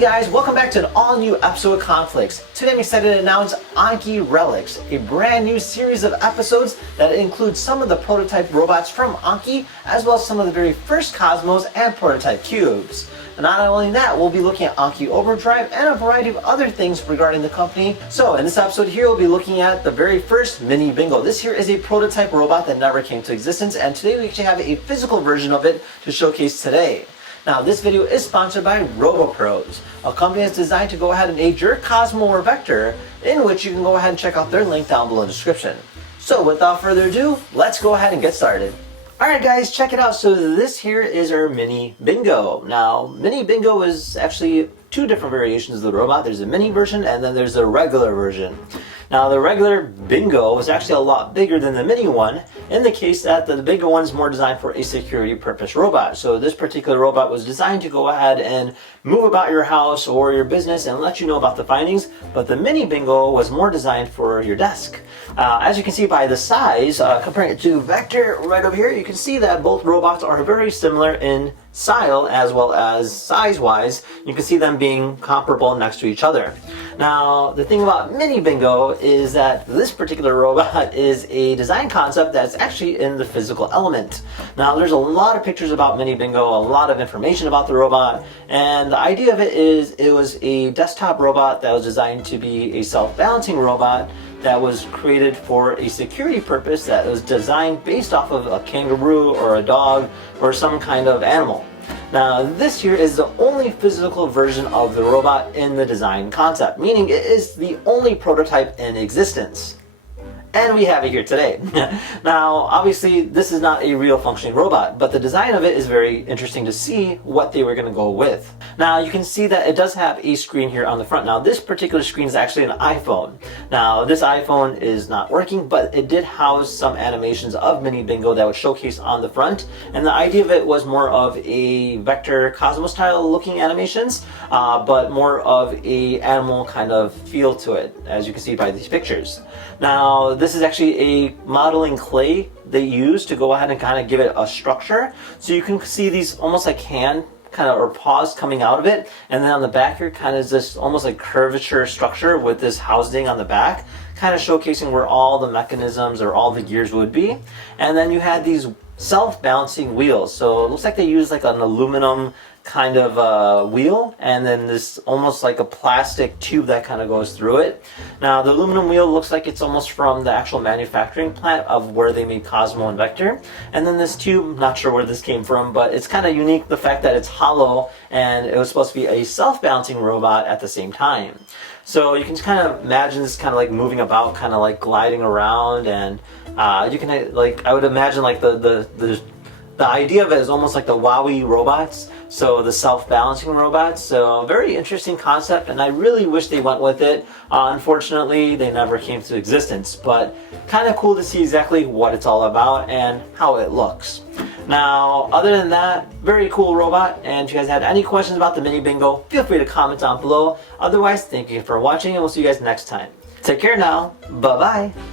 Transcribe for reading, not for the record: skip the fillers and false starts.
Hey guys, welcome back to an all-new episode of Conflicts. Today I'm excited to announce Anki Relics, a brand new series of episodes that includes some of the prototype robots from Anki, as well as some of the very first Cozmos and prototype cubes. And not only that, we'll be looking at Anki Overdrive and a variety of other things regarding the company. So in this episode here, we'll be looking at the very first Mini Bingo. This here is a prototype robot that never came to existence, and today we actually have a physical version of it to showcase today. Now, this video is sponsored by RoboPros, a company that's designed to go ahead and aid your Cozmo or Vector, in which you can go ahead and check out their link down below in the description. So without further ado, let's go ahead and get started. Alright guys, check it out. So this here is our Mini Bingo. Now, Mini Bingo is actually two different variations of the robot. There's a mini version and then there's a regular version. Now, the regular Bingo is actually a lot bigger than the mini one, in the case that the bigger one is more designed for a security purpose robot. So this particular robot was designed to go ahead and move about your house or your business and let you know about the findings, but the Mini Bingo was more designed for your desk. As you can see by the size, comparing it to Vector right over here, you can see that both robots are very similar in style as well as size-wise. You can see them being comparable next to each other. Now, the thing about Mini Bingo is that this particular robot is a design concept that's actually in the physical element. Now, there's a lot of pictures about Mini Bingo, a lot of information about the robot, and the idea of it is it was a desktop robot that was designed to be a self-balancing robot that was created for a security purpose, that was designed based off of a kangaroo or a dog or some kind of animal. Now, this here is the only physical version of the robot in the design concept, meaning it is the only prototype in existence. And we have it here today. Now, obviously, this is not a real functioning robot, but the design of it is very interesting to see what they were going to go with. Now, you can see that it does have a screen here on the front. Now, this particular screen is actually an iPhone. Now, this iPhone is not working, but it did house some animations of Mini Bingo that would showcase on the front. And the idea of it was more of a Vector Cozmo style looking animations, but more of a animal kind of feel to it, as you can see by these pictures. Now, this is actually a modeling clay they use to go ahead and kind of give it a structure. So you can see these almost like hand kind of or paws coming out of it, and then on the back here kind of is this almost like curvature structure with this housing on the back, kind of showcasing where all the mechanisms or all the gears would be. And then you had these self-balancing wheels. So it looks like they use like an aluminum kind of wheel, and then this almost like a plastic tube that kind of goes through it. Now, the aluminum wheel looks like it's almost from the actual manufacturing plant of where they made Cozmo and Vector. And then this tube, not sure where this came from, but it's kind of unique, the fact that it's hollow and it was supposed to be a self-balancing robot at the same time. So you can kind of imagine this kind of like moving about, kind of like gliding around, and you can like, I would imagine like the idea of it is almost like the Wowie robots, so the self-balancing robots. So very interesting concept, and I really wish they went with it. Unfortunately, they never came to existence, but kind of cool to see exactly what it's all about and how it looks. Now, other than that, very cool robot, and if you guys had any questions about the Mini Bingo, feel free to comment down below. Otherwise, thank you for watching, and we'll see you guys next time. Take care now. Bye-bye.